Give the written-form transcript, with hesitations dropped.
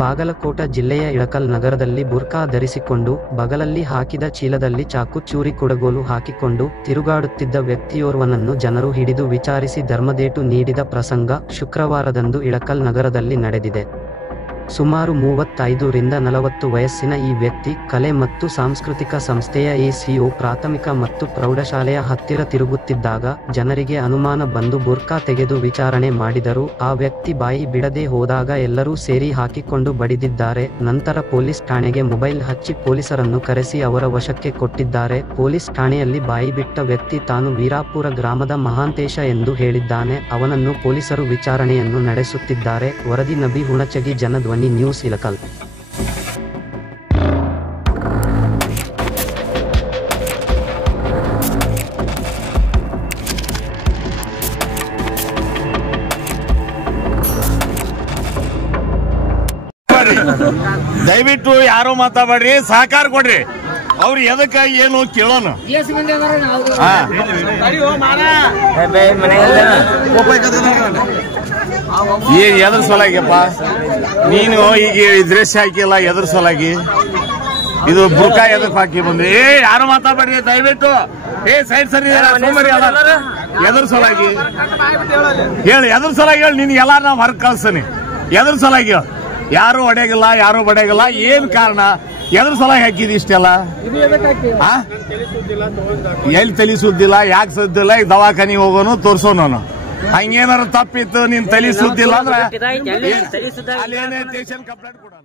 ಬಾಗಲಕೋಟ ಜಿಲ್ಲೆಯ ಇಳಕಲ್ ನಗರದಲ್ಲಿ ಬುರ್ಕಾ ಧರಿಸಿಕೊಂಡು ಬಗಲಲ್ಲಿ ಹಾಕಿದ ಚೀಲದಲ್ಲಿ ಚಾಕು ಚೂರಿ ಕುಡಗೋಲು ಹಾಕಿಕೊಂಡು ತಿರುಗಾಡುತ್ತಿದ್ದ ವ್ಯಕ್ತಿಯೋರ್ವನನ್ನು ಜನರು ಹಿಡಿದು ವಿಚಾರಿಸಿ ಧರ್ಮದೇಟು ನೀಡಿದ ಪ್ರಸಂಗ ಶುಕ್ರವಾರದಂದು ಇಳಕಲ್ ನಗರದಲ್ಲಿ ನಡೆದಿದೆ. ಸುಮಾರು 35 ರಿಂದ 40 ವಯಸ್ಸಿನ ಈ ವ್ಯಕ್ತಿ ಕಲೆ ಮತ್ತು ಸಾಂಸ್ಕೃತಿಕ ಸಂಸ್ಥೆಯ ಎಸಿಒ ಪ್ರಾಥಮಿಕ ಮತ್ತು ಪ್ರೌಢಶಾಲೆಯ ಹತ್ತಿರ ತಿರುಗುತ್ತಿದ್ದಾಗ ಜನರಿಗೆ ಅನುಮಾನ ಬಂದು ಬುರ್ಕಾ ತೆಗೆದು ವಿಚಾರಣೆ ಮಾಡಿದರು. ಆ ವ್ಯಕ್ತಿ ಬಾಯಿ ಬಿಡದೆ ಹೋದಾಗ ಎಲ್ಲರೂ ಸೇರಿ ಹಾಕಿಕೊಂಡು ಬಡಿದಿದ್ದಾರೆ. ನಂತರ ಪೊಲೀಸ್ ಠಾಣೆಗೆ ಮೊಬೈಲ್ ಹಚ್ಚಿ ಪೊಲೀಸರನ್ನು ಕರೆಸಿ ಅವರ ವಶಕ್ಕೆ ಕೊಟ್ಟಿದ್ದಾರೆ. ಪೊಲೀಸ್ ಠಾಣೆಯಲ್ಲಿ ಬಾಯಿ ಬಿಟ್ಟ ವ್ಯಕ್ತಿ ತಾನು ವೀರಾಪುರ ಗ್ರಾಮದ ಮಹಾಂತೇಶ ಎಂದು ಹೇಳಿದ್ದಾನೆ. ಅವನನ್ನು ಪೊಲೀಸರು ವಿಚಾರಣೆಯನ್ನು ನಡೆಸುತ್ತಿದ್ದಾರೆ. ವರದಿ ನಬಿ ಹುಣಚಗಿ, ಜನಧ್ವನಿ ನ್ಯೂಸ್, ಇಳಕಲ್. ದಯವಿಟ್ಟು ಯಾರು ಮಾತಾಡ್ರಿ, ಸಹಕಾರ ಕೊಡ್ರಿ. ಅವ್ರು ಎದಕ್ಕ ಏನು ಕೇಳೋಣ. ಎದ್ರ ಸೊಲಾಗಿಯಪ್ಪ ನೀನು ಈಗ ದೃಶ್ಯ ಹಾಕಿಲ್ಲ, ಎದ್ರ ಸೊಲಾಗಿ ಇದು ಬುರ್ಕಾ ಎದಕ್ ಹಾಕಿ ಬಂದ್ರಿ? ಯಾರು ಮಾತಾಡ್ರಿ ದಯವಿಟ್ಟು. ಸೈಡ್ ಸರಿ ಎದ್ರ ಸೊಲಾಗಿ ಹೇಳಿ, ಎದ್ರ ಸೊಲಾಗಿ ಹೇಳಿ. ನಿನ್ ಎಲ್ಲಾ ನಾವ್ ಹೊರಗ್ ಕಳ್ಸನಿ. ಎದ್ರ ಸೊಲಾಗಿ ಹೇಳ. ಯಾರು ಹೊಡೆಯಗಿಲ್ಲ, ಯಾರು ಬಡಿಯಗಿಲ್ಲ. ಏನ್ ಕಾರಣ? ಎದ್ರ ಸೊಲಾಗಿ ಹಾಕಿದಿ ಇಷ್ಟೆಲ್ಲ? ಎಲ್ಲಿ ತಲಿ ಸುದ್ದಿಲ್ಲ, ಯಾಕೆ ಸುದ್ದಿಲ್ಲ? ಈಗ ದವಾಖಾನಿಗೆ ಹೋಗೋನು, ತೋರ್ಸೋನು. ಹಂಗೇನಾರು ತಪ್ಪಿತ್ತು, ನೀನ್ ತಲಿ ಸುದ್ದಿಲ್ಲ ಅಂದ್ರೆ ಅಲ್ಲಿ ಏನೇ ಸ್ಟೇಷನ್ ಕಂಪ್ಲೇಂಟ್ ಕೊಡೋಣ.